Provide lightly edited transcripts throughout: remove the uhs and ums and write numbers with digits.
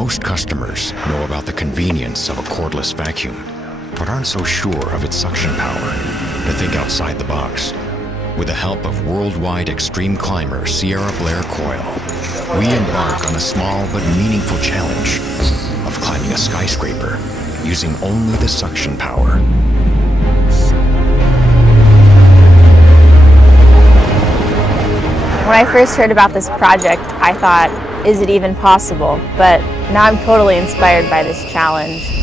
Most customers know about the convenience of a cordless vacuum, but aren't so sure of its suction power to think outside the box. With the help of worldwide extreme climber Sierra Blair-Colye, we embark on a small but meaningful challenge of climbing a skyscraper using only the suction power. When I first heard about this project, I thought, is it even possible? But now I'm totally inspired by this challenge.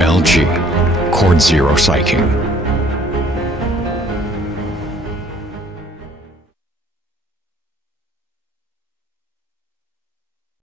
LG CordZero Staubsaugern.